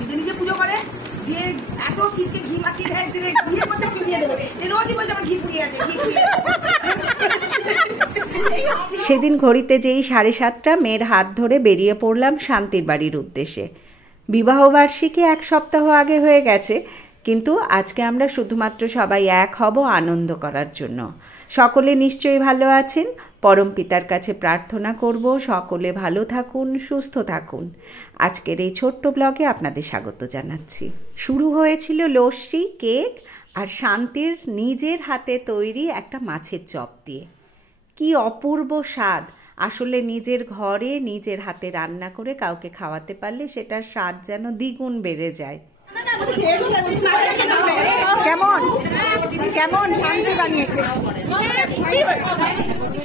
নিজে নিজে পুজো করে, দিয়ে এত শিবকে ঘি মাখিয়ে দেয়, দিলে ঘিয়ের মধ্যে চুলিয়ে দেবে। রোজই বলছে আমার ঘি পুড়িয়ে আছে, ঘি পুড়িয়ে আছে। সেদিন ঘড়িতে যেই 7:30 মেয়ের হাত ধরে বেরিয়ে পড়লাম শান্তির বাড়ির উদ্দেশ্যে। বিবাহবার্ষিকী 1 সপ্তাহ আগে হয়ে গেছে, কিন্তু আজকে আমরা শুধুমাত্র সবাই এক হব আনন্দ করার জন্য। সকলে নিশ্চয়ই ভালো আছেন। পরম পিতার কাছে প্রার্থনা করব সকলে ভালো থাকুন, সুস্থ থাকুন। আজকের এই ছোট্ট ব্লগে আপনাদের স্বাগত জানাচ্ছি। শুরু হয়েছিল লস্যি, কেক আর শান্তির নিজের হাতে তৈরি একটা মাছের চপ দিয়ে। কি অপূর্ব স্বাদ! আসলে নিজের ঘরে নিজের হাতে রান্না করে কাউকে খাওয়াতে পারলে সেটার স্বাদ যেন দ্বিগুণ বেড়ে যায়। কেমন কেমন শান্তি বানিয়েছে।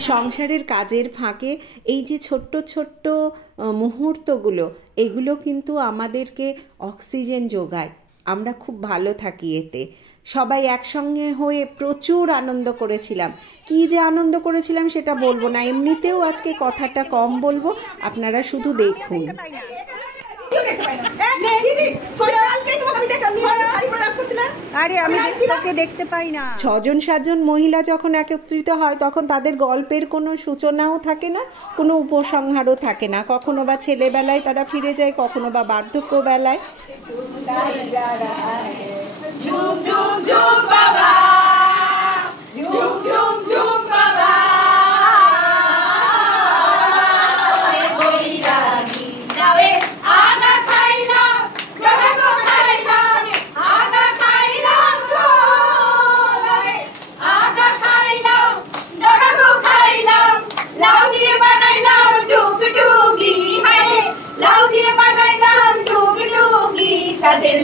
সংসারের কাজের ফাঁকে এই যে ছোট্ট ছোট্ট মুহূর্তগুলো, এগুলো কিন্তু আমাদেরকে অক্সিজেন যোগায়। আমরা খুব ভালো থাকি এতে। সবাই একসঙ্গে হয়ে প্রচুর আনন্দ করেছিলাম। কি যে আনন্দ করেছিলাম সেটা বলবো না, এমনিতেও আজকে কথাটা কম বলবো, আপনারা শুধু দেখুন। আরে আমি তোকে দেখতে পাই না। 6-7 মহিলা যখন একত্রিত হয় তখন তাদের গল্পের কোনো সূচনাও থাকে না, কোনো উপসংহারও থাকে না। কখনো বা ছেলেবেলায় তারা ফিরে যায়, কখনো বা বার্ধক্য বেলায়।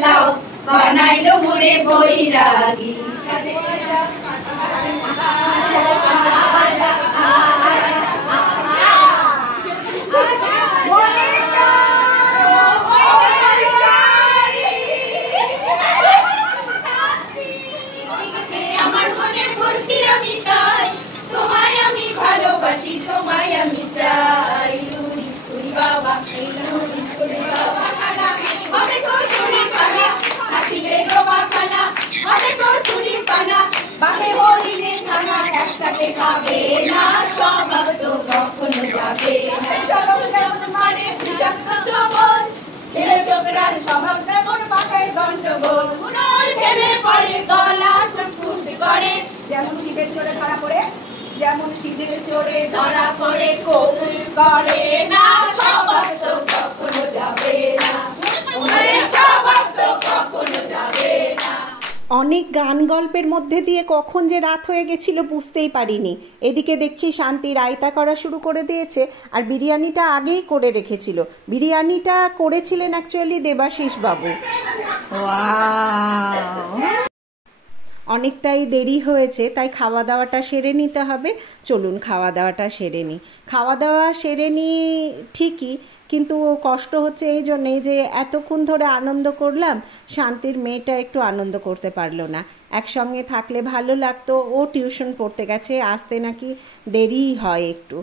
লাউ বানাইলো মোরে বৈরাগী। আমার মনে বলছি আমি চাই তোমায়, আমি ভালোবাসি তোমায় আমি চাই। বাবা বাবা খানা হবে তো চুরি পানা, নাচিলে ডোবা খানা হবে তো চুরি পানা, বাপে হরিণে খানা একসাথে খাবে না, স্বভাব তো কখনো যাবে না। মানে বিষাক্ত চবল ছেলে ছোকরার স্বভাব তেমন পাকায় গন্ডগোল, উনল খেলে পড়ে গলা ফুট করে, যেমন শীতের চোরে ধরা পড়ে, যেমন শীতের চোরে ধরা পড়ে কবুল করে না, স্বভাব তো কখনো যাবে না, স্বভাব তো কখনো যাবে না। অনেক গান গল্পের মধ্যে দিয়ে কখন যে রাত হয়ে গেছিল বুঝতেই পারিনি। এদিকে দেখছি শান্তি রায়তা করা শুরু করে দিয়েছে, আর বিরিয়ানিটা আগেই করে রেখেছিল। বিরিয়ানিটা করেছিলেন অ্যাকচুয়ালি দেবাশিস বাবু। অনেকটাই দেরি হয়েছে, তাই খাওয়া দাওয়াটা সেরে নিতে হবে। চলুন খাওয়া দাওয়াটা সেরে নিই। খাওয়া দাওয়া সেরে নিই ঠিকই, কিন্তু কষ্ট হচ্ছে এই জন্যেই যে এতক্ষণ ধরে আনন্দ করলাম, শান্তির মেয়েটা একটু আনন্দ করতে পারলো না। একসঙ্গে থাকলে ভালো লাগতো। ও টিউশন পড়তে গেছে, আসতে নাকি দেরি হয় একটু।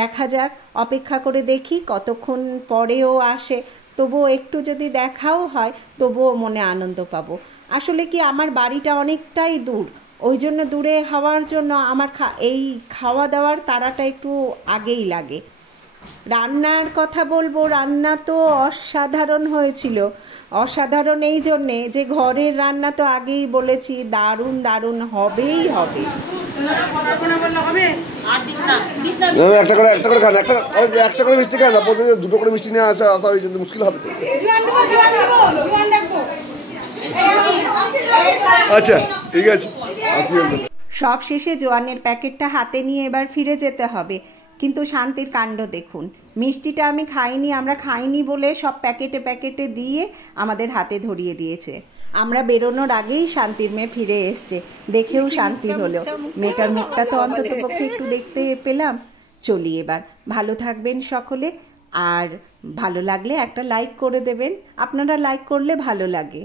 দেখা যাক, অপেক্ষা করে দেখি কতক্ষণ পরেও আসে। তবুও একটু যদি দেখাও হয় তবুও মনে আনন্দ পাবো। আসলে কি আমার বাড়িটা অনেকটাই দূর, ওই জন্য দূরে হওয়ার জন্য আমার এই খাওয়া দাওয়ার তাড়াটা একটু আগেই লাগে। রান্নার কথা বলবো, রান্না তো অসাধারণ হয়েছিল। অসাধারণ এই জন্যে যে ঘরের রান্না তো আগেই বলেছি দারুণ দারুণ হবেই হবে। একটা করে খান, একটা করে মিষ্টি খান, প্রতিদিন 2টো করে মিষ্টি নিয়ে আসা হয়েছে, মুশকিল হবে তো। আচ্ছা ঠিক আছে। সব শেষে জোয়ানের প্যাকেটটা হাতে নিয়ে এবার ফিরে যেতে হবে। কিন্তু শান্তির কাণ্ড দেখুন, মিষ্টিটা আমি খাইনি, আমরা খাইনি বলে সব প্যাকেটে প্যাকেটে দিয়ে আমাদের হাতে ধরিয়ে দিয়েছে। আমরা বেরোনোর আগেই শান্তির মেয়ে ফিরে এসছে, দেখেও শান্তি হলো। মেয়েটার মুখটা তো অন্তত পক্ষে একটু দেখতে পেলাম। চলি এবার, ভালো থাকবেন সকলে, আর ভালো লাগলে একটা লাইক করে দেবেন। আপনারা লাইক করলে ভালো লাগে।